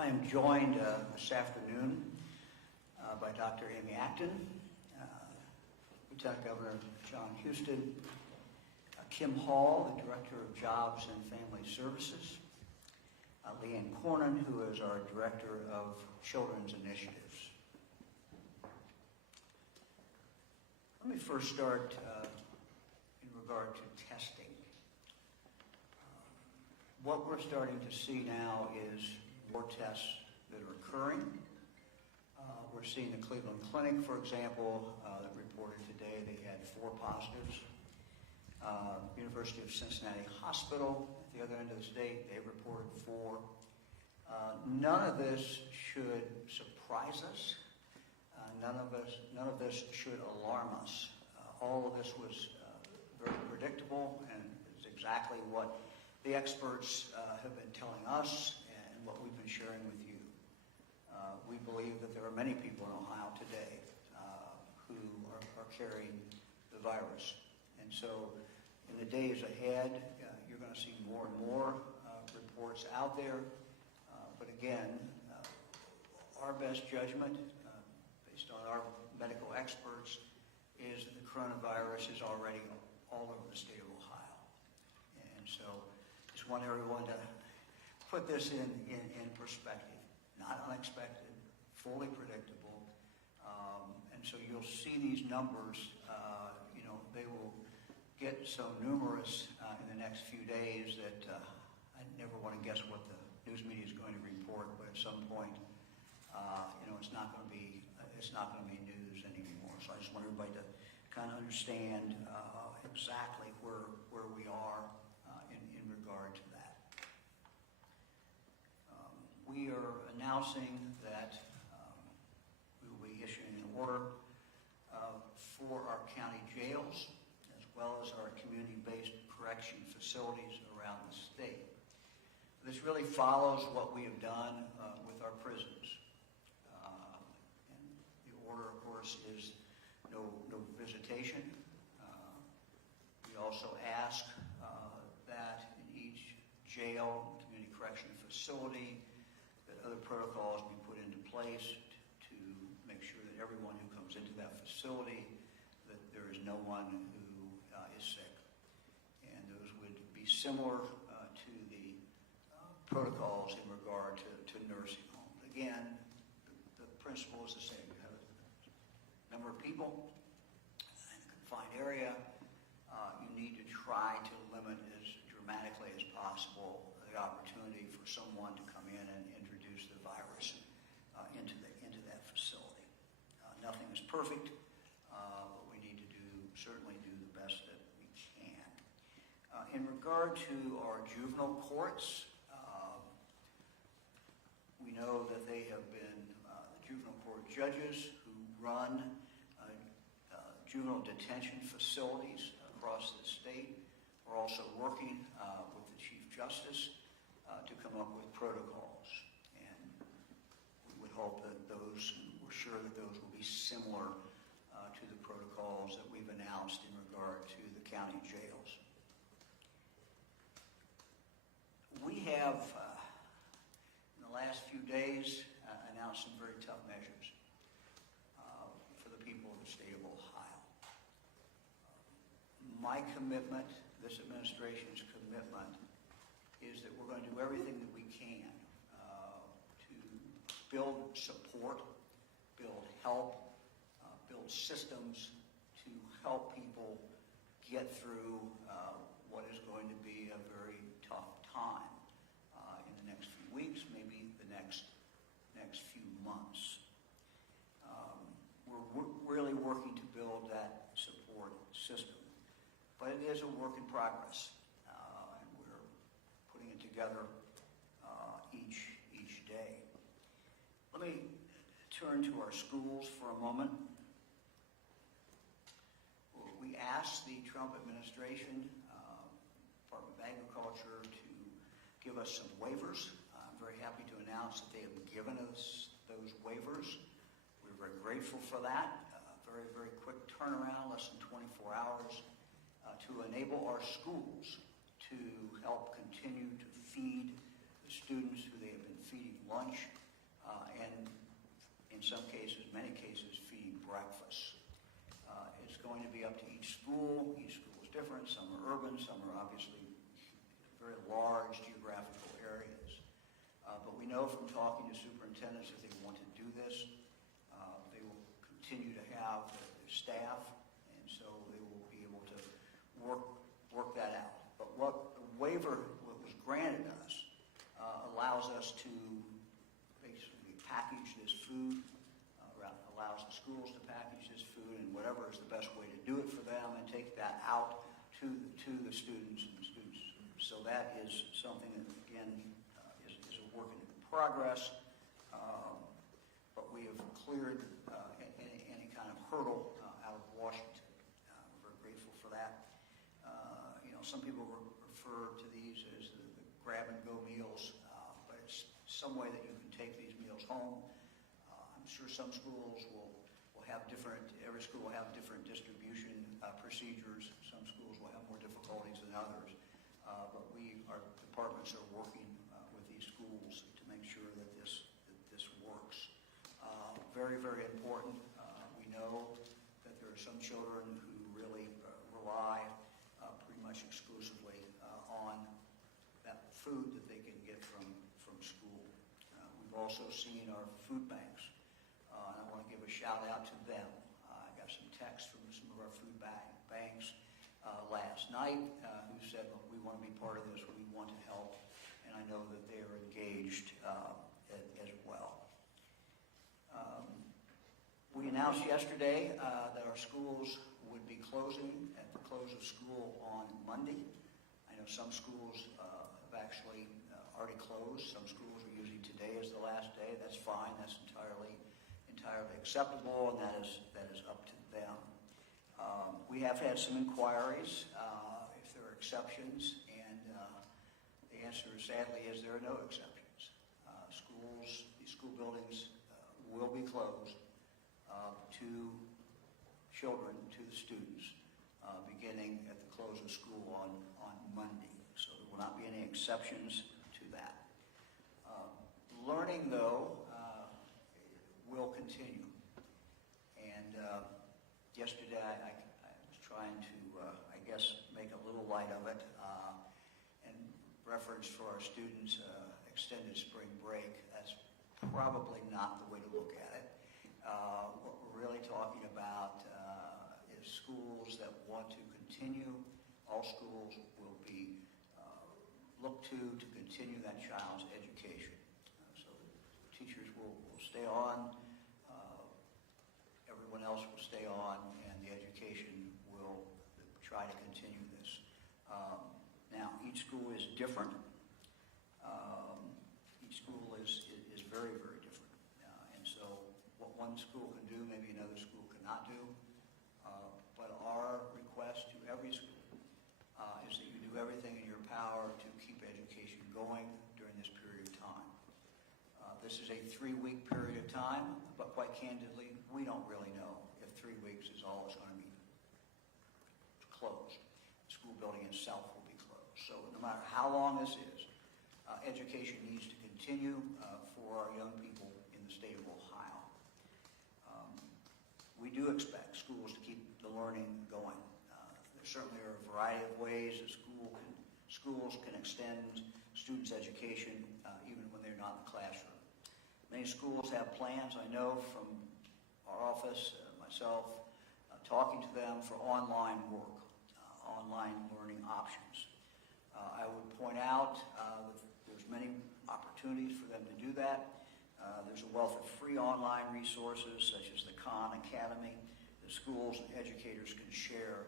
I am joined this afternoon by Dr. Amy Acton, Lieutenant Governor John Husted, Kim Hall, the Director of Jobs and Family Services, Leanne Cornyn, who is our Director of Children's Initiatives. Let me first start in regard to testing. What we're starting to see now is more tests that are occurring. We're seeing the Cleveland Clinic, for example, that reported today they had 4 positives. University of Cincinnati Hospital, at the other end of the state, they reported 4. None of this should surprise us. None of this should alarm us. All of this was very predictable and is exactly what the experts have been telling us and what we've been sharing with you. We believe that there are many people in Ohio today who are carrying the virus. And so in the days ahead, you're going to see more and more reports out there. But again, our best judgment, based on our medical experts, is that the coronavirus is already all over the state of Ohio. And so just want everyone to put this in perspective. Not unexpected, fully predictable. And so you'll see these numbers, they will get so numerous in the next few days that I never want to guess what the news media is going to report, but at some point, it's not going to be news anymore. So I just want everybody to kind of understand exactly where we are in regard to that. We are announcing that we will be issuing an order for our county jails as well as our community-based correction facilities around the state. This really follows what we have done with our prisons. And the order, of course, is no visitation. We also ask that in each jail, community correction facility, that other protocols be put into place to make sure that everyone who comes into that facility, that there is no one who is sick. And those would be similar to the protocols in regard to nursing homes. Again, the principle is the same. You have a number of people in a confined area. You need to try to limit as dramatically as possible the opportunity for someone to come in and introduce the virus into that facility. Nothing is perfect, but we need to certainly do the best that we can. In regard to our juvenile courts, we know that they have been the juvenile court judges who run juvenile detention facilities across the state are also working with the Chief Justice to come up with protocols. And we would hope that we're sure that those will be similar to the protocols that we've announced in regard to the county jails. We have, in the last few days, announced some very tough measures for the people of the state of Ohio. My commitment, this administration's commitment, is that we're going to do everything that we can to build support, build help, build systems to help people get through what is going to be a very tough time in the next few weeks, maybe the next few months. We're really working to build that support system. But it is a work in progress, and we're putting it together each day. Let me turn to our schools for a moment. We asked the Trump administration, Department of Agriculture, to give us some waivers. I'm very happy to announce that they have given us those waivers. We're very grateful for that. Very, very quick turnaround, less than 24 hours. To enable our schools to help continue to feed the the students who they have been feeding lunch, and in some cases, many cases, feeding breakfast. It's going to be up to each school. Each school is different. Some are urban, some are obviously very large geographical areas. But we know from talking to superintendents that they want to do this. They will continue to have their staff, and so they will be able to work that out. But what the waiver what was granted us allows us to basically package this food, allows the schools to package this food in whatever is the best way to do it for them and take that out to the students and the students. So that is something that, again, is a work in progress. But we have cleared any kind of hurdle out of Washington. We're very grateful for that. Some people refer to these as the grab-and-go meals, but it's some way that you can take these meals home. I'm sure some schools will have different, every school will have different distribution procedures. Some schools will have more difficulties than others. But our departments are working with these schools to make sure that this works. Very, very important. We know that there are some children who really rely pretty much exclusively on that food that they can get from school. We've also seen our food banks, and I want to give a shout out to them. I got some texts from some of our food banks last night who said, look, we want to be part of this, we want to help, and I know that they are engaged as well. We announced yesterday that our schools would be closing at the close of school on Monday. I know some schools have actually already closed. Some schools are using today as the last day. That's fine. That's entirely acceptable, and that is up to them. We have had some inquiries if there are exceptions, and the answer, sadly, is there are no exceptions. These school buildings will be closed to children, to the students, beginning at the close of school on Monday. So there will not be any exceptions to that. Learning, though, will continue. And yesterday I was trying to, make a little light of it and reference for our students extended spring break. That's probably not the way to look at it. What we're really talking about is schools that want to continue. All schools will be looked to continue that child's education. So teachers will stay on, everyone else will stay on, and the education will try to continue this. Now, each school is different. Each school is very, very different. And so what one school can do, maybe another school cannot do. But our request to every school is that you do everything in your power to keep education going during this period of time. This is a 3-week period of time, but quite candidly, we don't really know if 3 weeks is all it's going to be closed. The school building itself will be closed. So no matter how long this is, education needs to continue for our young people in the state of Ohio. We do expect schools to keep the learning going. There certainly are a variety of ways that schools can extend students' education even when they're not in the classroom. Many schools have plans, I know from our office, myself, talking to them for online work, online learning options. I would point out that there's many opportunities for them to do that. There's a wealth of free online resources such as the Khan Academy that schools and educators can share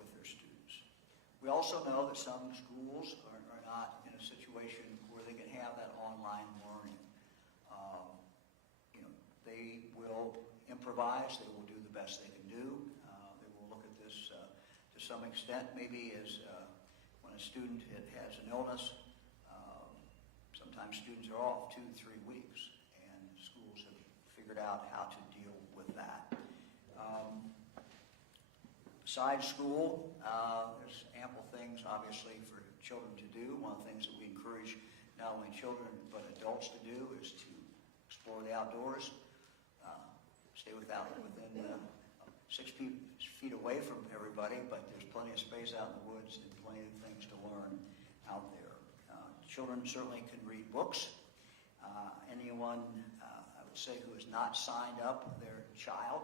with their students. We also know that some schools are not in a situation where they can have that online learning. They will improvise. They will do the best they can do. They will look at this to some extent, maybe as when a student has an illness. Sometimes students are off 2-3 weeks, and schools have figured out how to deal with that. Besides school, there's ample things, obviously, for children to do. One of the things that we encourage not only children but adults to do, is to explore the outdoors, stay within 6 feet away from everybody, but there's plenty of space out in the woods and plenty of things to learn out there. Children certainly can read books. Anyone, I would say, who has not signed up their child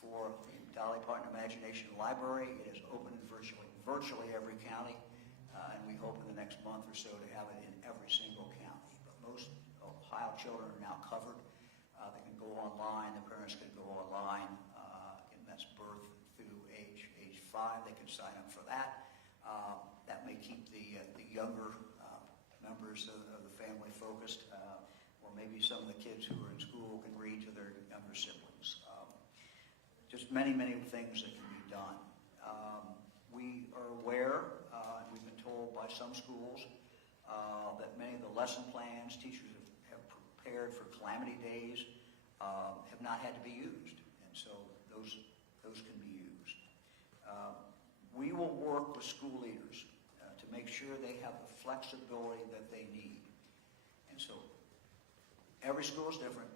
for the Dolly Parton Imagination Library, it is open in virtually every county, and we hope in the next month or so to have it in every single county. But most Ohio children are now covered. They can go online. The parents can go online, and that's birth through age 5. They can sign up for that. That may keep the younger members of the family focused, or maybe some of the kids who are in school can read to their younger siblings. Just many, many things that can be done. We are aware, and we've been told by some schools, that many of the lesson plans teachers have prepared for calamity days have not had to be used, and so those can be used. We will work with school leaders to make sure they have the flexibility that they need. And so every school is different.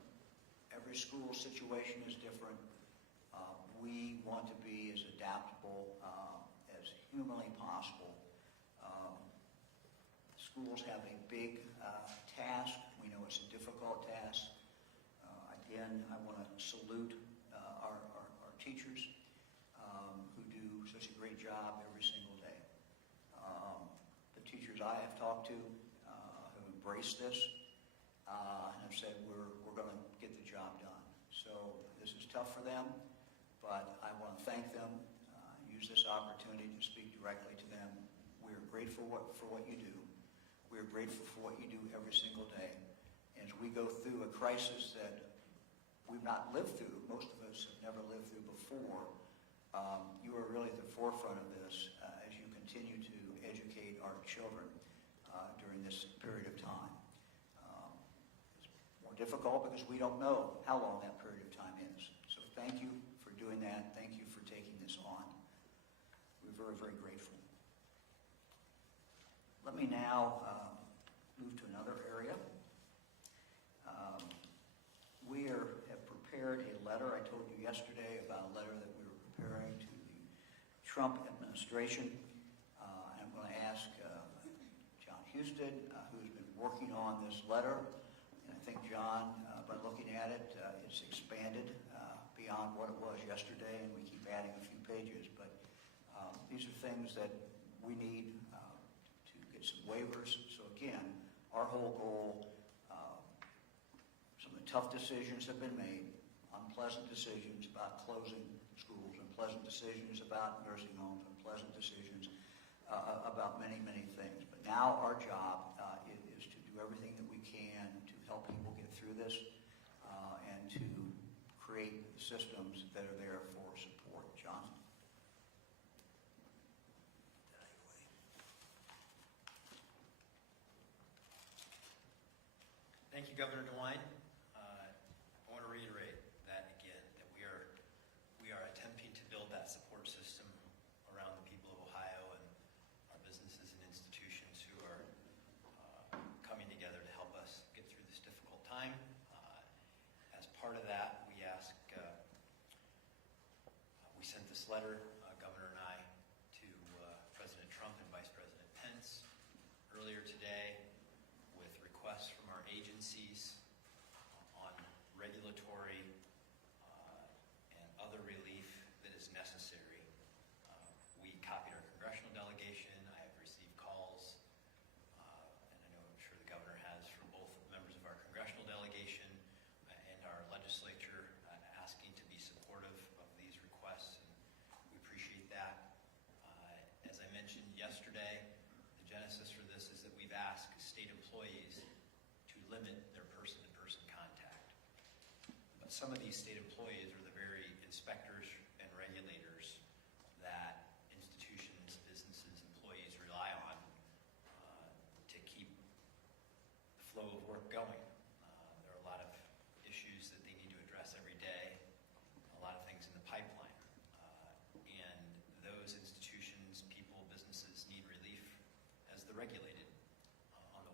Every school situation is different. We want to be as adaptable as humanly possible. Schools have a big task. We know it's a difficult task. Again, I want to salute our teachers who do such a great job every single day. The teachers I have talked to have embraced this and have said we're going to get the job done. So this is tough for them, but I want to thank them, use this opportunity to speak directly to them. We are grateful for what you do. We are grateful for what you do every single day. As we go through a crisis that we've not lived through, most of us have never lived through before, you are really at the forefront of this as you continue to educate our children during this period of time. It's more difficult because we don't know how long that period of time is. So thank you for doing that. Thank you for taking this on. We're very, very grateful. Let me now move to another area. We have prepared a letter. I told you yesterday about a letter that we were preparing to the Trump administration. I'm going to ask John Husted, who's been working on this letter. And I think, John, by looking at it, it's expanded beyond what it was yesterday, and we keep adding a few pages. But these are things that we need to get some waivers. So again, our whole goal, some of the tough decisions have been made, unpleasant decisions about closing schools, unpleasant decisions about nursing homes, unpleasant decisions about many, many things. But now our job is to do everything that we can to help people get through this and to create systems that are there for support. John? Thank you, Governor DeWine. I want to reiterate that again, that we are attempting to build that support system around the people of Ohio and our businesses and institutions who are coming together to help us get through this difficult time. As part of that, we sent this letter, Governor and I, to President Trump and Vice President Pence earlier today with requests from our agencies on regulatory and other relief that is necessary. We copied our congressional delegation. I have received calls, and I know I'm sure the governor has, from both members of our congressional delegation and our legislature asking to be supportive of these requests, and we appreciate that. As I mentioned yesterday, the genesis for this is that we've asked state employees to limit their person-to-person contact. But some of these state employees are the very inspectors and regulators that institutions, businesses, employees rely on to keep the flow of work going. There are a lot of issues that they need to address every day, a lot of things in the pipeline. And those institutions, people, businesses need relief as the regulated on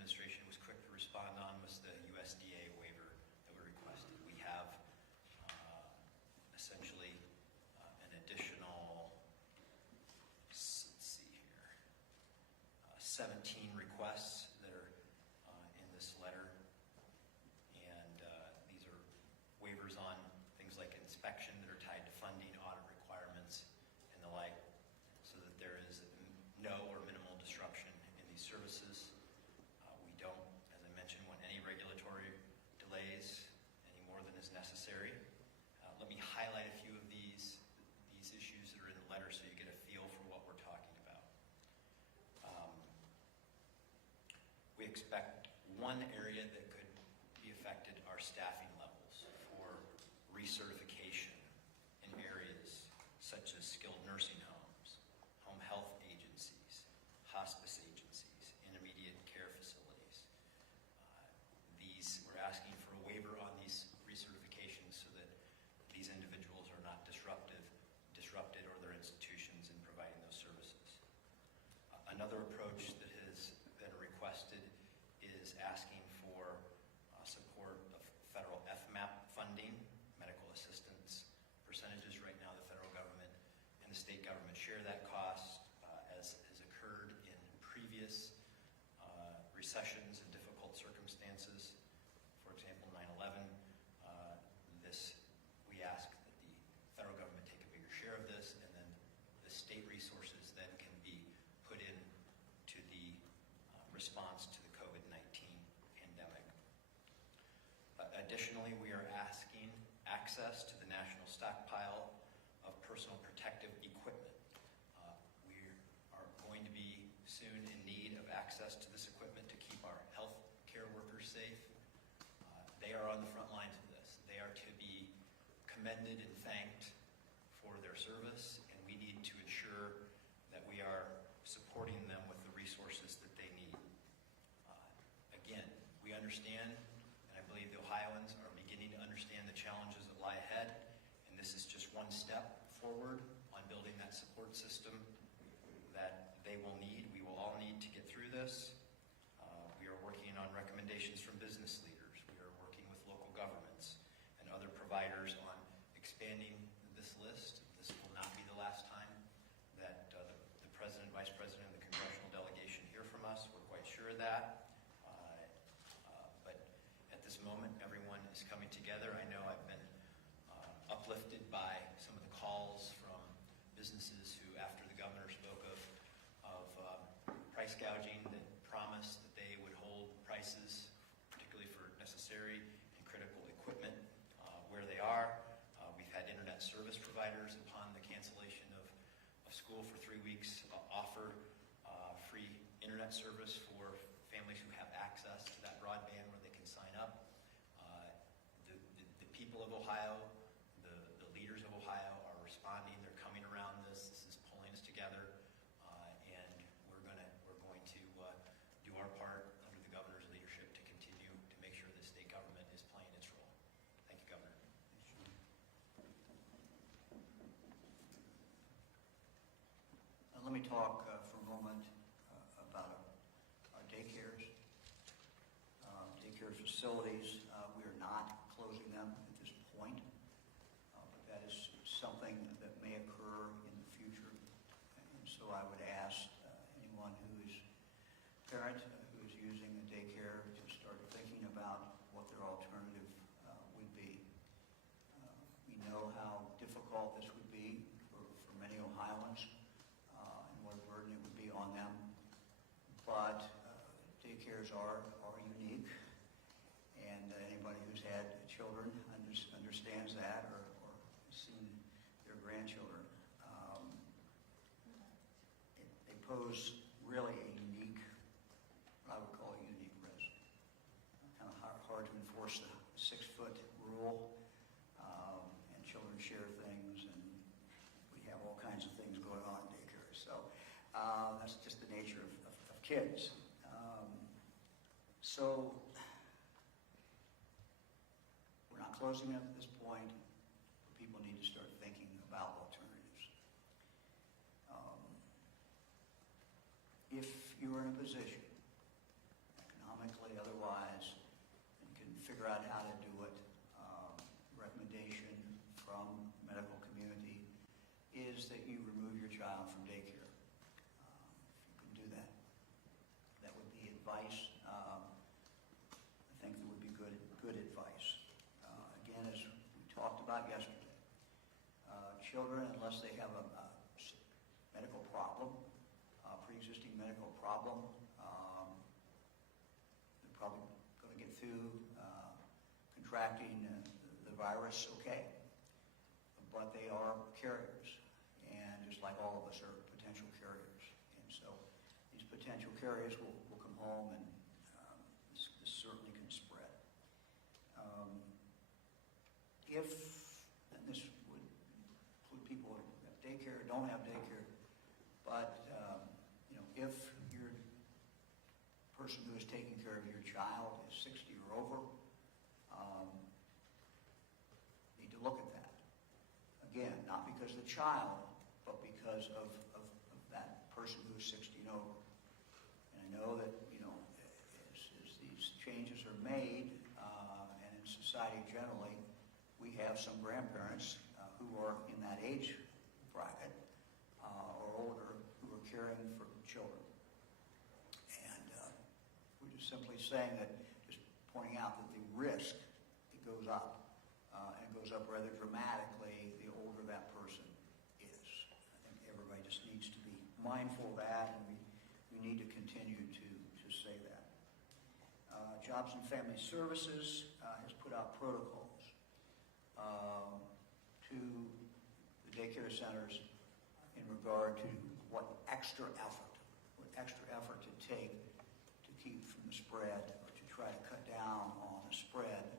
administration was quick to respond on was the USDA waiver that we requested. We have essentially an additional, let's see here, 17 requests that are in this letter. And these are waivers on things like inspection that are tied to funding, audit requirements, and the like, so that there is no or minimal disruption in these services. We don't, as I mentioned, want any regulatory delays any more than is necessary. Let me highlight a few of these issues that are in the letter so you get a feel for what we're talking about. We expect one area that could be affected are staffing levels for recertification in areas such as skilled nursing homes, home health agencies, hospice agencies, intermediate care facilities. We're asking for a waiver on these recertifications so that these individuals are not disrupted or their institutions in providing those services. Another approach that has been requested is asking for support of federal FMAP funding, medical assistance percentages. Right now, the federal government and the state government share that cost, as has occurred in previous recessions and difficult circumstances. For example, 9/11. We ask that the federal government take a bigger share of this, and then the state resources then can be put in to the response to the COVID-19 pandemic. Additionally, we are asking access to the national stockpile of personal protective equipment. We are going to be soon in need of access to this equipment to keep our health care workers safe. They are on the front lines of this. They are to be commended and thanked for their service, and we need to ensure that we are supporting them with the resources that they need. Again, we understand, and I believe the Ohioans are beginning to understand the challenges that lie ahead, and this is just one step forward on building that support system that they will need. We will all need to get through this. We are working on recommendations from business leaders. We are working with local governments and other providers on expanding this list. This will not be the last time that the President, Vice President, and the congressional delegation hear from us. We're quite sure of that. But at this moment, everyone is coming together. I know I've been uplifted by some of the calls from businesses who, after the governor spoke of price gouging, that promised that they would hold prices, particularly for necessary and critical equipment, where they are. We've had internet service providers, upon the cancellation of school for 3 weeks, offer free internet service for families who have access to that broadband where they can sign up. The people of Ohio, the leaders of Ohio are responding. They're coming around this. This is pulling us together, and we're going to do our part under the governor's leadership to continue to make sure the state government is playing its role. Thank you, Governor. Let me talk for a moment about our daycares. Daycare facilities, we are not closing them at this point, but that is something that may occur in the future. And so I would ask anyone who is a parent who is using a daycare to start thinking about what their alternative would be. We know how difficult this would be for many Ohioans, and what a burden it would be on them. But daycares are unique, and anybody who's had children understands that, or seen their grandchildren. They pose really a unique, what I would call a unique risk. Kind of hard to enforce the 6-foot rule, and children share things, and we have all kinds of things going on in daycare. So that's just the nature of kids. So we're not closing up at this point, but people need to start thinking about alternatives. If you're in a position, child from daycare. If you can do that, that would be advice. I think that would be good advice. Again, as we talked about yesterday, children, unless they have a medical problem, pre-existing medical problem, they're probably going to get through contracting the virus okay. But they are carriers, and just like all of us are potential carriers. And so these potential carriers will come home, and this certainly can spread. And this would include people who have daycare or don't have daycare, but if your person who is taking care of your child is 60 or over, need to look at that. Again, not because of the child, but because of that person who is 60 and over. And I know that, as these changes are made, and in society generally, we have some grandparents who are in that age bracket or older who are caring for children. And we're just simply saying that, just pointing out that the risk, it goes up. And it goes up rather dramatically the older that person is. I think everybody just needs to be mindful of that, and we need to continue to say that. Jobs and Family Services has put out protocols to the daycare centers in regard to what extra effort to take to keep from the spread, or to try to cut down on the spread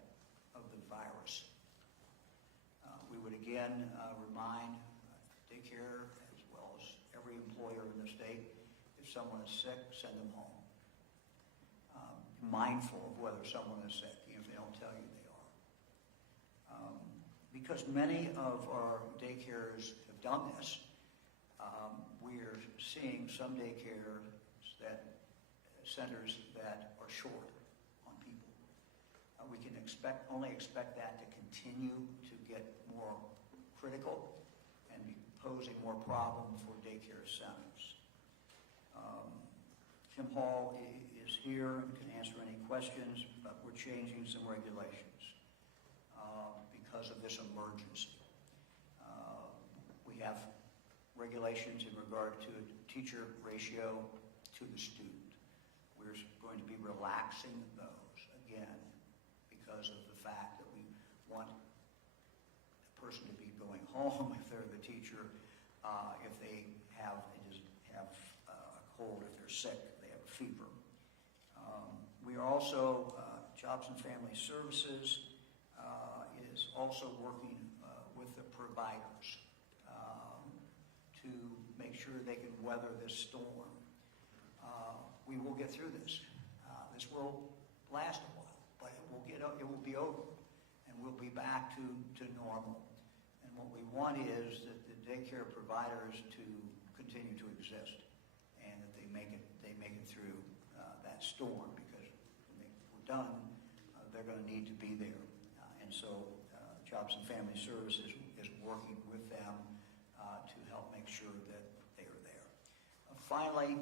of the virus. We would again remind daycare, as well as every employer in the state, if someone is sick, send them home. Be mindful of whether someone is sick, even if they don't tell you they are. Because many of our daycares have done this, we're seeing some daycare centers that are short on people. We can only expect that to continue to get more critical and be posing more problem for daycare centers. Kim Hall is here and can answer any questions, but we're changing some regulations because of this emergency. We have regulations in regard to a teacher ratio to the student. We're going to be relaxing those again because of the fact that we want the person to be going home if they're the teacher, if they have a cold, if they're sick, if they have a fever. We are also, Jobs and Family Services is also working with the providers to make sure they can weather this storm. We will get through this. This will last a while, but it will be over, and we'll be back to normal. And what we want is that the daycare providers to continue to exist, and that they make it through that storm, because when we're done, they're going to need to be there. And so Jobs and Family Services is working with them to help make sure that they are there. Finally,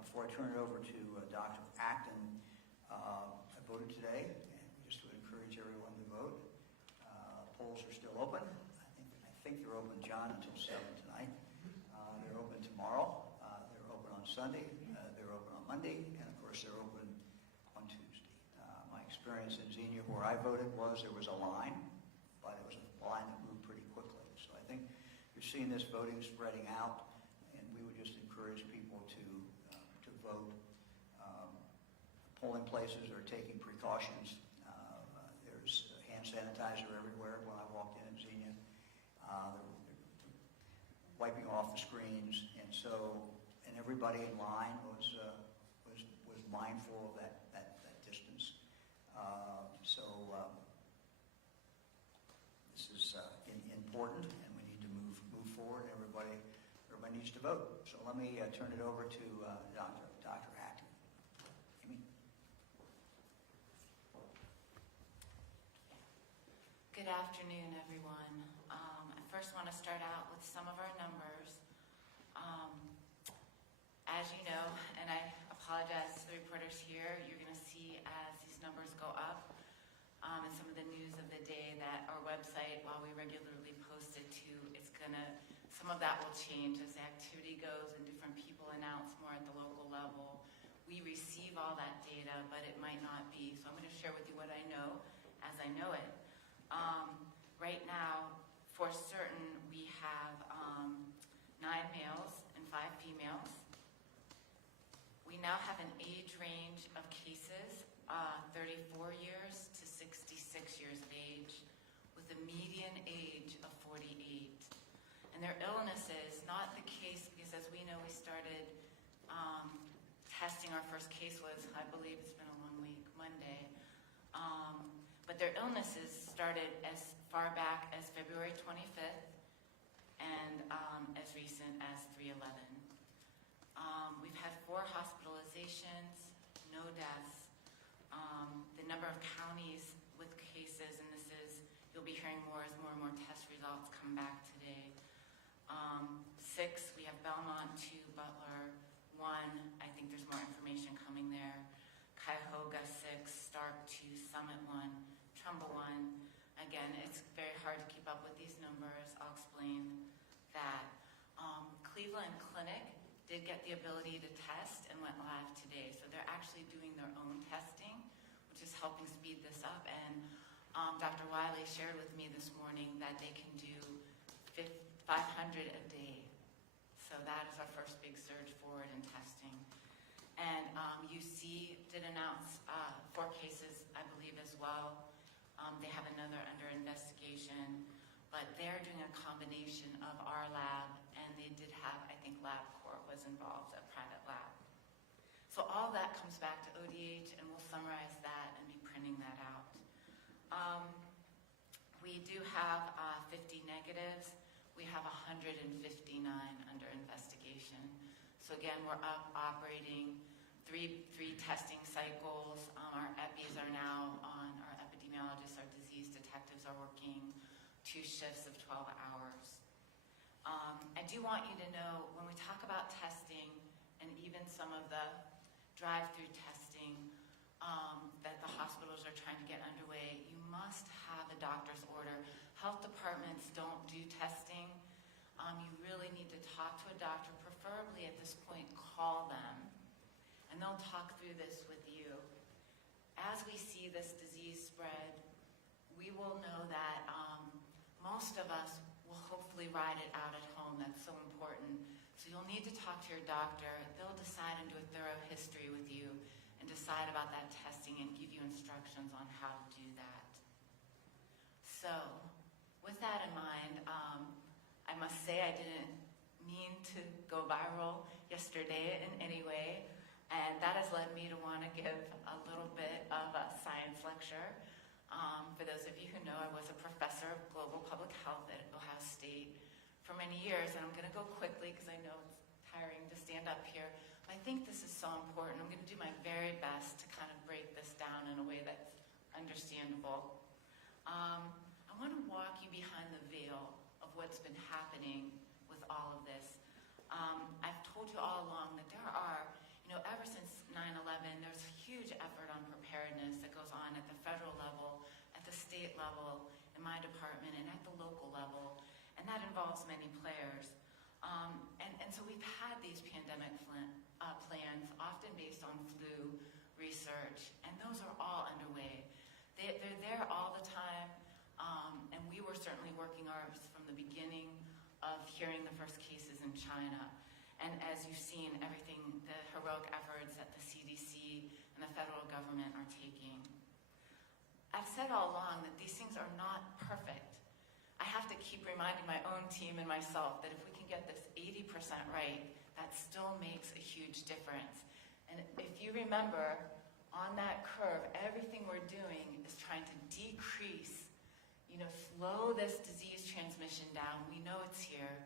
before I turn it over to Dr. Acton, I voted today, and we just would encourage everyone to vote. Polls are still open. I think they're open, John, until 7 tonight. They're open tomorrow. They're open on Sunday. They're open on Monday, and of course they're open on Tuesday. My experience in Xenia, where I voted, was there was a line, but it was a line that moved pretty quickly. So I think you're seeing this voting spreading out, and we would just encourage people to vote. Polling places are taking precautions. There's hand sanitizer everywhere when I walked in at Xenia. They're wiping off the screens, and everybody in line was mindful of that distance. This is important, and we need to move forward. Everybody needs to vote. So let me turn it over to Dr. Acton. Amy? Good afternoon, everyone. I first want to start out with some of our numbers. As you know, and I apologize to the reporters here, you're going to see as these numbers go up, and some of the news of the day that our website, while we regularly post it to, some of that will change as the activity goes and different people announce more at the local level. We receive all that data, but it might not be. So I'm going to share with you what I know as I know it. Right now, for certain, we have 9 males and 5 females. We now have an age range of cases, 34 years to 66 years of age, with a median age of 48. And their illnesses, not the case, because as we know, we started testing. Our first case was, I believe it's been a long week, Monday. But their illnesses started as far back as February 25th and as recent as 3/11. We've had 4 hospitalizations, no deaths. The number of counties with cases, and you'll be hearing more as more and more test results come back today. 6, we have Belmont, 2, Butler, 1, I think there's more information coming there. Cuyahoga, 6, Stark, 2, Summit, 1, Trumbull, 1. Again, it's very hard to keep up with these numbers. I'll explain that. Cleveland Clinic did get the ability to test and went live today. So they're actually doing their own testing, which is helping speed this up. And Dr. Wiley shared with me this morning that they can do 500 a day. So that is our first big surge forward in testing. And UC did announce 4 cases, I believe, as well. They have another under investigation, but they're doing a combination of our lab, and they did have, I think LabCorp was involved, a private lab. So all that comes back to ODH, and we'll summarize that and be printing that out. We do have 50 negatives. We have 159 under investigation. So again, we're up operating 3 testing cycles. Our EPIs are now on, our epidemiologists, our disease detectives are working 2 shifts of 12 hours. I do want you to know, when we talk about testing and even some of the drive-through testing that the hospitals are trying to get underway, you must have a doctor's order. Health departments don't do testing. You really need to talk to a doctor, preferably at this point, call them, and they'll talk through this with you. As we see this disease spread, we will know that most of us will hopefully ride it out at home. That's so important. So you'll need to talk to your doctor. They'll decide and do a thorough history with you and decide about that testing and give you instructions on how to do that. So with that in mind, I must say I didn't mean to go viral yesterday in any way, and that has led me to want to give a little bit of a science lecture. For those of you who know, I was a professor of global public health at Ohio State for many years, and I'm going to go quickly because I know it's tiring to stand up here. But I think this is so important. I'm going to do my very best to kind of break this down in a way that's understandable. I want to walk you behind the veil of what's been happening with all of this. I've told you all along that there are, ever since 9/11, there's a huge effort on preparedness that goes on at the federal level, at the state level, in my department, and at the local level, and that involves many players. And so we've had these pandemic plans, often based on flu research, and those are all underway. They're there all the time, and we were certainly working ours from the beginning of hearing the first cases in China. And as you've seen, everything, the heroic efforts that the CDC and the federal government are taking. I've said all along that these things are not perfect. I have to keep reminding my own team and myself that if we can get this 80% right, that still makes a huge difference. And if you remember, on that curve, everything we're doing is trying to decrease, slow this disease transmission down. We know it's here.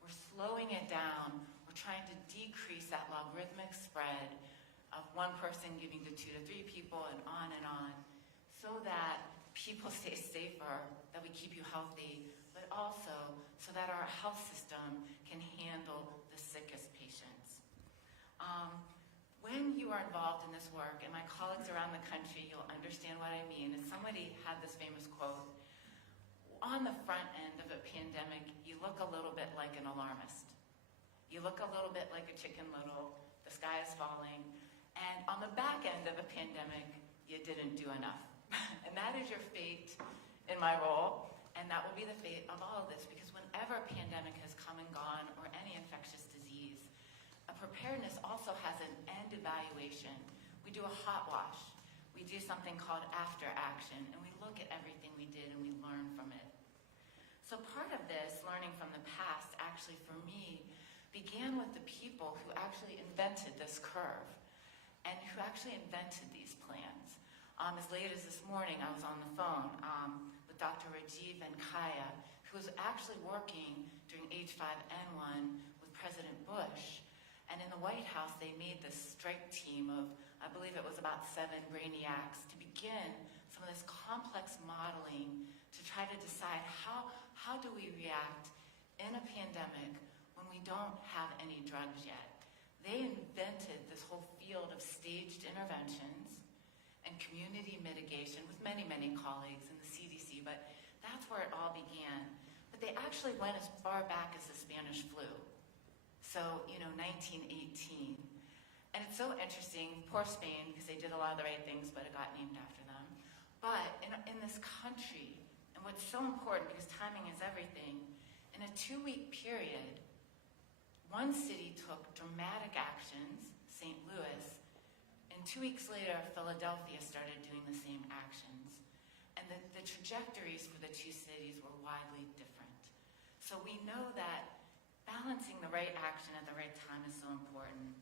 We're slowing it down. We're trying to decrease that logarithmic spread of one person giving to 2 to 3 people and on, so that people stay safer, that we keep you healthy, but also so that our health system can handle the the sickest patients. When you are involved in this work, and my colleagues around the country, you'll understand what I mean. And somebody had this famous quote, on the front end of a pandemic, you look a little bit like an alarmist. You look a little bit like a Chicken Little, the sky is falling. And on the back end of a pandemic, you didn't do enough. And that is your fate in my role, and that will be the fate of all of this, because whenever a pandemic has come and gone, or any infectious disease, a preparedness also has an end evaluation. We do a hot wash. We do something called after action, and we look at everything we did and we learn from it. So part of this, learning from the past, actually for me, began with the people who actually invented this curve and who actually invented these plans. As late as this morning, I was on the phone with Dr. Rajiv and Kaya, who was actually working during H5N1 with President Bush. And in the White House, they made this strike team of, I believe it was about 7 brainiacs, to begin some of this complex modeling to try to decide how do we react in a pandemic when we don't have any drugs yet. They invented this whole field of staged interventions and community mitigation with many, many colleagues in the CDC, but that's where it all began. But they actually went as far back as the Spanish flu. So, 1918. And it's so interesting, poor Spain, because they did a lot of the right things, but it got named after them. But in this country, and what's so important, because timing is everything, in a 2-week period, one city took dramatic actions, St. Louis, and 2 weeks later, Philadelphia started doing the same actions. And the trajectories for the two cities were widely different. So we know that balancing the right action at the right time is so important.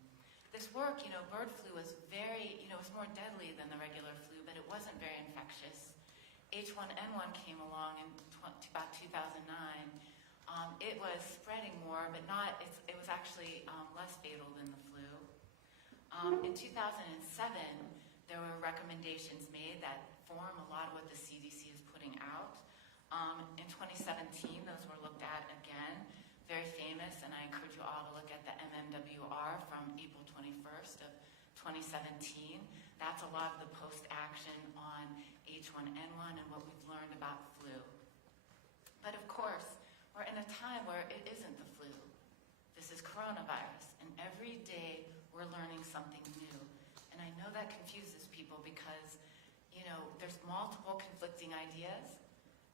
This work, bird flu was very, was more deadly than the regular flu, but it wasn't very infectious. H1N1 came along in about 2009. It was spreading more, but it was actually less fatal than the flu. In 2007, there were recommendations made that form a lot of what the CDC is putting out. In 2017, those were looked at again, very famous, and I encourage you all to look at the MMWR from April 21st of 2017. That's a lot of the post-action on H1N1 and what we've learned about flu. But of course, we're in a time where it isn't the flu. This is coronavirus, and every day we're learning something new. And I know that confuses people because, there's multiple conflicting ideas,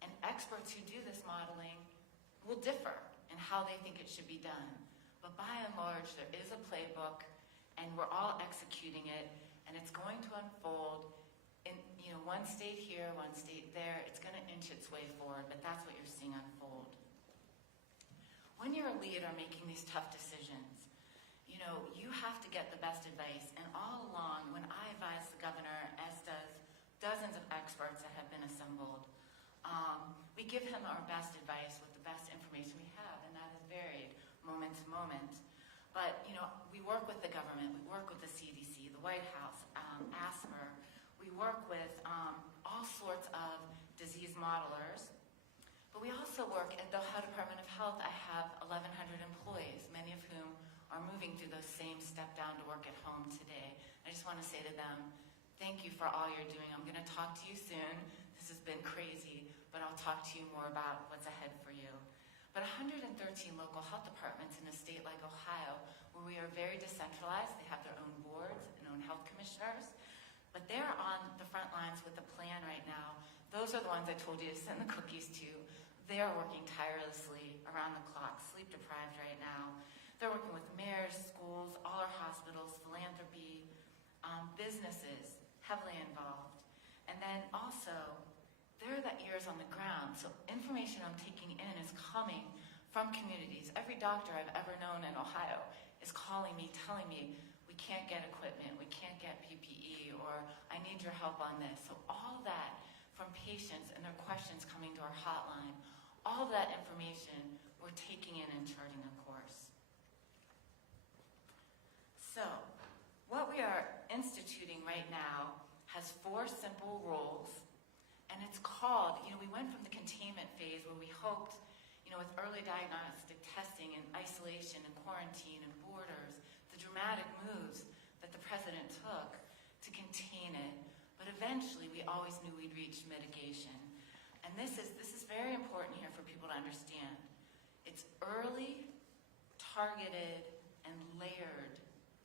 and experts who do this modeling will differ in how they think it should be done. But by and large, there is a playbook, and we're all executing it, and it's going to unfold in, one state here, one state there. It's going to inch its way forward, but that's what you're seeing unfold. When you're a leader making these tough decisions, you have to get the best advice. And all along, when I advise the governor, as does dozens of experts that have been assembled, we give him our best advice with the best information we have, and that is varied moment to moment. But, we work with the government, we work with the CDC, the White House, ASPR. We work with all sorts of disease modelers. But we also work at the Ohio Department of Health. I have 1,100 employees, many of whom are moving through those same step down to work at home today. I just want to say to them, thank you for all you're doing. I'm going to talk to you soon. This has been crazy, but I'll talk to you more about what's ahead for you. But 113 local health departments in a state like Ohio, where we are very decentralized, they have their own boards and own health commissioners, but they're on the front lines with the plan right now. Those are the ones I told you to send the cookies to. They're working tirelessly around the clock, sleep deprived right now. They're working with mayors, schools, all our hospitals, philanthropy, businesses, heavily involved. And then also, they're the ears on the ground. So information I'm taking in is coming from communities. Every doctor I've ever known in Ohio is calling me, telling me, we can't get equipment, we can't get PPE, or I need your help on this. So all that from patients and their questions coming to our hotline, all that information we're taking in and charting a course. So what we are instituting right now has 4 simple rules, and it's called, we went from the containment phase where we hoped, with early diagnostic testing and isolation and quarantine and borders, the dramatic moves that the president took to contain it. But eventually, we always knew we'd reach mitigation. And this is very important here for people to understand. It's early, targeted, and layered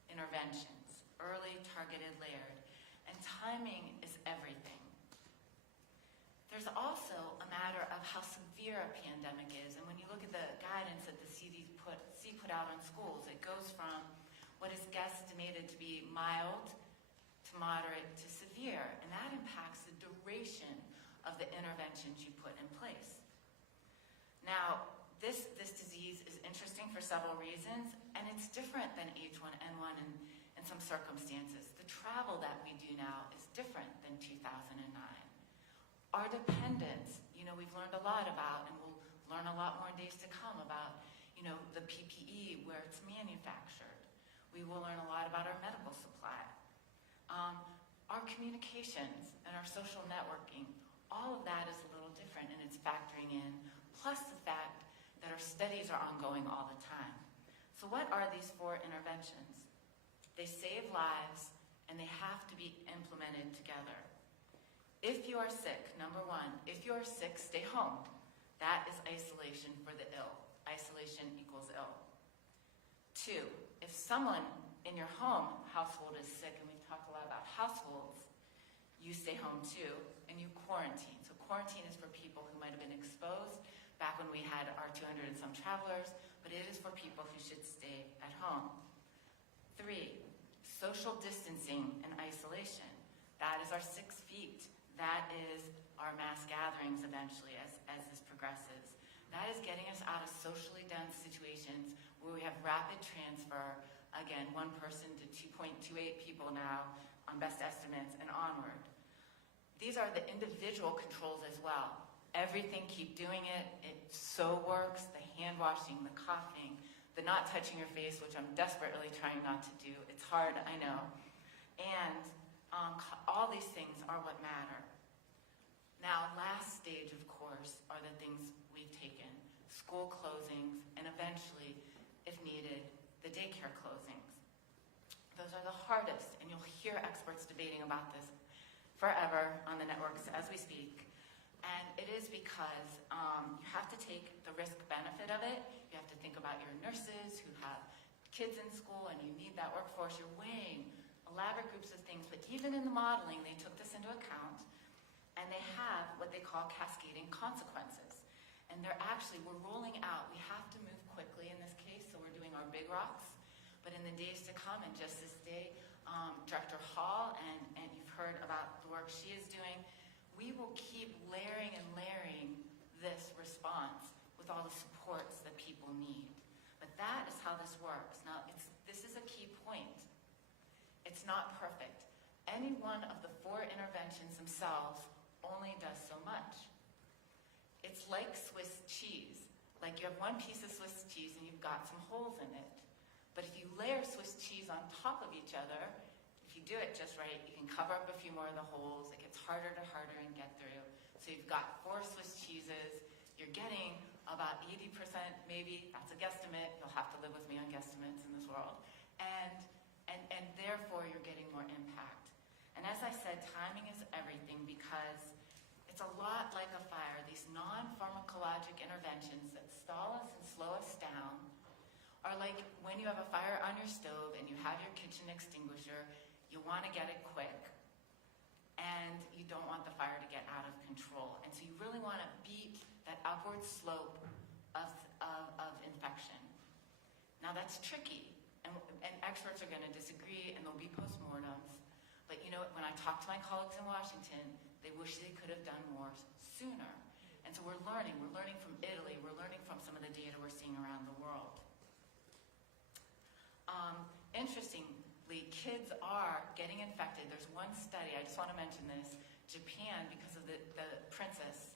interventions. Early, targeted, layered. And timing is everything. There's also a matter of how severe a pandemic is. And when you look at the guidance that the CDC put out on schools, it goes from what is guesstimated to be mild to moderate to severe. And that impacts the duration of the interventions you put in place. Now, this disease is interesting for several reasons, and it's different than H1N1 in some circumstances. The travel that we do now is different than 2009. Our dependence, we've learned a lot about, and we'll learn a lot more in days to come about, the PPE, where it's manufactured. We will learn a lot about our medical supply. Our communications and our social networking, all of that is a little different, and it's factoring in, plus the fact that our studies are ongoing all the time. So what are these 4 interventions? They save lives, and they have to be implemented together. If you are sick, number 1, if you are sick, stay home. That is isolation for the ill. Isolation equals ill. 2, if someone in your household is sick, and we've talked a lot about households, you stay home too, and you quarantine. So quarantine is for people who might have been exposed back when we had our 200 and some travelers, but it is for people who should stay at home. 3, social distancing and isolation. That is our 6 feet. That is our mass gatherings eventually as this progresses. That is getting us out of socially dense situations where we have rapid transfer, again, 1 person to 2.28 people now on best estimates and onward. These are the individual controls as well. Everything, keep doing it. It so works. The hand washing, the coughing, the not touching your face, which I'm desperately trying not to do. It's hard, I know. And all these things are what matter. Now, last stage, of course, are the things we've taken. School closings, and eventually, if needed, the daycare closings. Those are the hardest, and you'll hear experts debating about this forever on the networks as we speak. And it is because you have to take the risk-benefit of it. You have to think about your nurses who have kids in school, and you need that workforce. You're weighing elaborate groups of things, but even in the modeling, they took this into account, and they have what they call cascading consequences. And we're rolling out. We have to move quickly in this case, so we're doing our big rocks. But in the days to come, and just this day, Director Hall, and you've heard about the work she is doing, we will keep layering and layering this response with all the supports that people need. But that is how this works. Now, this is a key point. It's not perfect. Any one of the 4 interventions themselves only does so much. It's like Swiss cheese. Like you have 1 piece of Swiss cheese and you've got some holes in it. But if you layer Swiss cheese on top of each other, if you do it just right, you can cover up a few more of the holes. It gets harder and get through. So you've got 4 Swiss cheeses. You're getting about 80%, maybe. That's a guesstimate. You'll have to live with me on guesstimates in this world. And therefore, you're getting more impact. And as I said, timing is everything because it's a lot like a fire. These non-pharmacologic interventions that stall us and slow us down are like when you have a fire on your stove and you have your kitchen extinguisher, you want to get it quick, and you don't want the fire to get out of control. And so you really want to beat that upward slope of infection. Now that's tricky, and experts are going to disagree, and there'll be postmortems. But when I talk to my colleagues in Washington, they wish they could have done more sooner. And so we're learning from Italy, we're learning from some of the data we're seeing around the world. Interestingly, kids are getting infected. There's one study, I just want to mention this, Japan, because of the Princess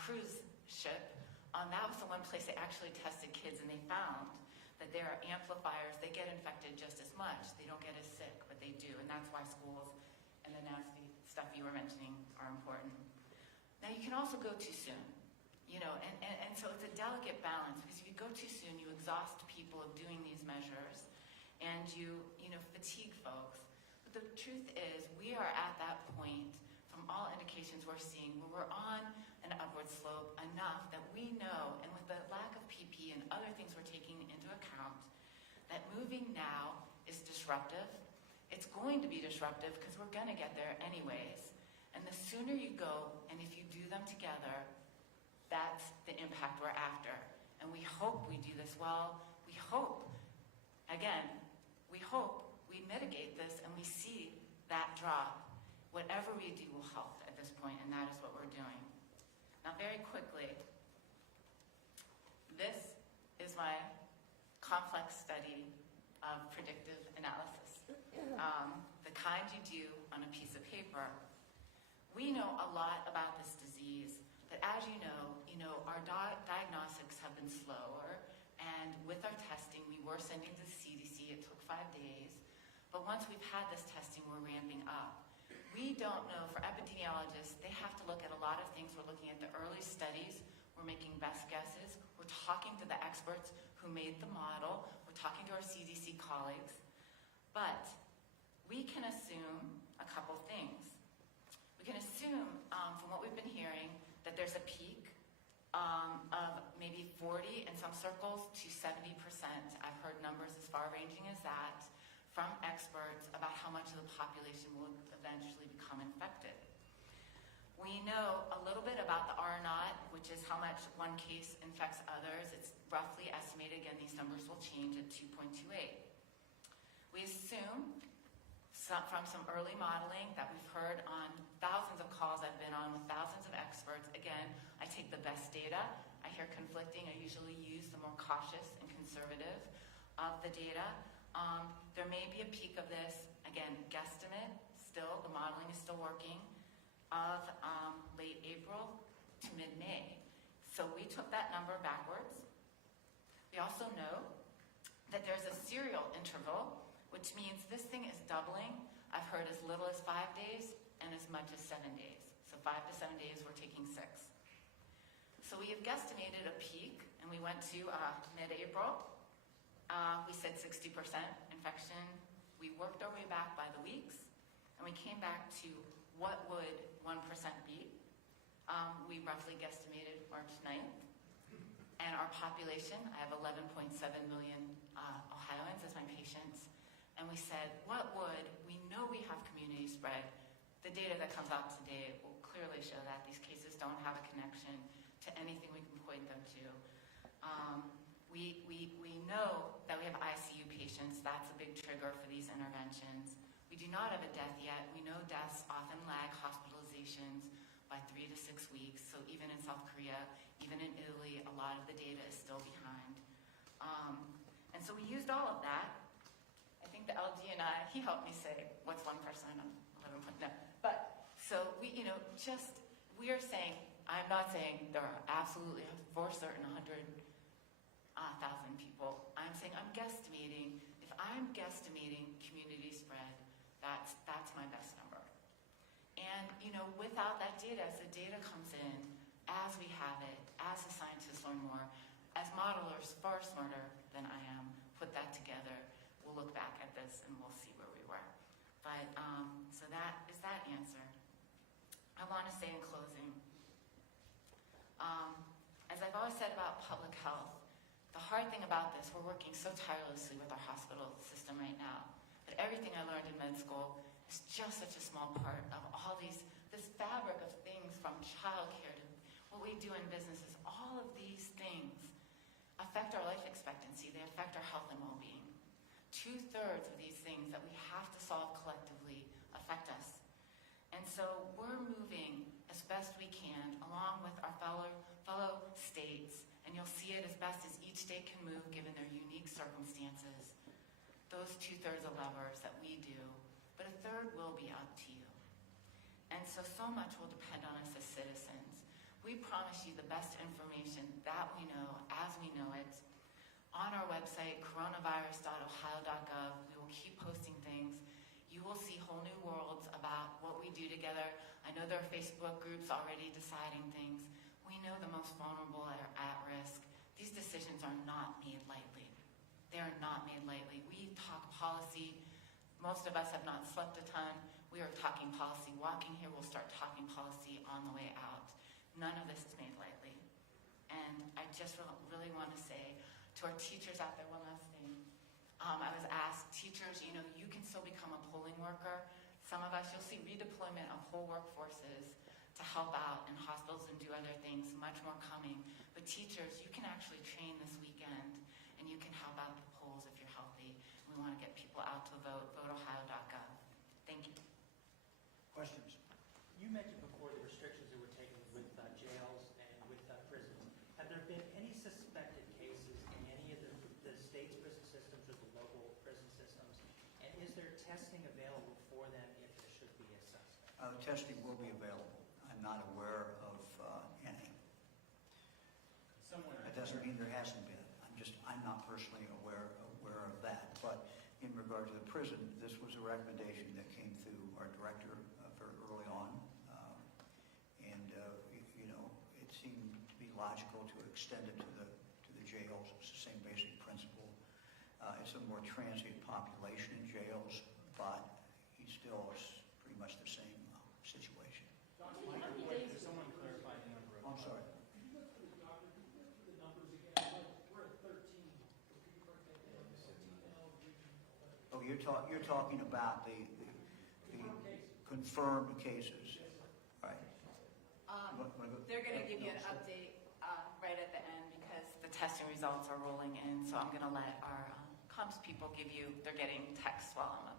cruise ship, that was the one place they actually tested kids, and they found that there are amplifiers. They get infected just as much. They don't get as sick, but they do, and that's why schools and the nasty stuff you were mentioning are important. Now, you can also go too soon. And so it's a delicate balance, because if you go too soon, you exhaust people of doing these measures, and you fatigue folks. But the truth is, we are at that point, from all indications we're seeing, where we're on an upward slope enough that we know, and with the lack of PP and other things we're taking into account, that moving now is disruptive. It's going to be disruptive because we're going to get there anyways. And the sooner you go, and if you do them together, that's the impact we're after. And we hope we do this well. We hope we mitigate this and we see that drop. Whatever we do will help at this point, and that is what we're doing. Now, very quickly, this is my complex study of predictive analysis. The kind you do on a piece of paper. We know a lot about this disease, but as you know, our diagnostics have been slower, and with our testing, we were sending to the CDC. It took 5 days, but once we've had this testing, we're ramping up. We don't know, for epidemiologists, they have to look at a lot of things. We're looking at the early studies. We're making best guesses. We're talking to the experts who made the model. We're talking to our CDC colleagues. But we can assume a couple things. We can assume, from what we've been hearing, that there's a peak of maybe 40, in some circles, to 70%. I've heard numbers as far-ranging as that from experts about how much of the population will eventually become infected. We know a little bit about the R-naught, which is how much one case infects others. It's roughly estimated, again, these numbers will change, at 2.28. We assume, from some early modeling that we've heard on thousands of calls I've been on with thousands of experts, again, I take the best data. I hear conflicting. I usually use the more cautious and conservative of the data. There may be a peak of this, again, guesstimate, still, the modeling is still working, of late April to mid-May. So we took that number backwards. We also know that there's a serial interval, which means this thing is doubling. I've heard as little as 5 days and as much as 7 days. So 5 to 7 days, we're taking 6. So we have guesstimated a peak, and we went to mid-April. We said 60% infection. We worked our way back by the weeks, and we came back to what would 1% be. We roughly guesstimated March 9th. And our population, I have 11.7 million Ohioans as my patients. And we said, we know we have community spread. The data that comes out today will clearly show that these cases don't have a connection to anything we can point them to. We know that we have ICU patients. That's a big trigger for these interventions. We do not have a death yet. We know deaths often lag hospitalizations by 3 to 6 weeks. So even in South Korea, even in Italy, a lot of the data is still behind. And so we used all of that. I think the LD and he helped me say, what's 1% of 11 point? No. But, so we are saying, I'm not saying there are absolutely, for certain, 100,000 people. I'm saying I'm guesstimating. If I'm guesstimating community spread, that's my best number. And, without that data, as the data comes in, as we have it, as the scientists learn more, as modelers far smarter than I am, put that together, we'll look back at this and we'll see where we were. But, so that is that answer. I want to say in closing, as I've always said about public health, the hard thing about this, we're working so tirelessly with our hospital system right now, but everything I learned in med school is just such a small part of all this fabric of things, from childcare to what we do in businesses. All of these things affect our life expectancy. They affect our health and well-being. 2/3 of these things that we have to solve collectively affect us. And so we're moving as best we can along with our fellow states, and you'll see it as best as each state can move given their unique circumstances. Those 2/3 of levers that we do, but 1/3 will be up to you. And so much will depend on us as citizens. We promise you the best information that we know as we know it. On our website, coronavirus.ohio.gov, we will keep posting things. You will see whole new worlds about what we do together. I know there are Facebook groups already deciding things. We know the most vulnerable are at risk. These decisions are not made lightly. They are not made lightly. We talk policy. Most of us have not slept a ton. We are talking policy walking here. We'll start talking policy on the way out. None of this is made lightly. And I just really want to say to our teachers out there, one last thing. I was asked, teachers, you can still become a polling worker. Some of us, you'll see redeployment of whole workforces to help out in hospitals and do other things, much more coming. But teachers, you can actually train this weekend, and you can help out the polls if you're healthy. We want to get people out to vote, voteohio.gov. Thank you. Questions? You mentioned before the restrictions that were taken with jails and with prisons. Have there been any suspected cases in any of the state's prison systems or the local prison systems? And is there testing available for them if there should be a suspect? Testing will be available. I'm not aware of any. That doesn't mean there hasn't been. I'm not personally aware of that. But in regard to the prison, this was a recommendation that came through our director very early on. It seemed to be logical to extend it to the jails. It's the same basic principle. It's a more transient population in jails, but he still is pretty much the same situation. Someone clarify the number of... I'm sorry. Oh, you're talking about the confirmed cases, right? They're going to give you an update right at the end because the testing results are rolling in. So I'm going to let our comms people they're getting texts while I'm up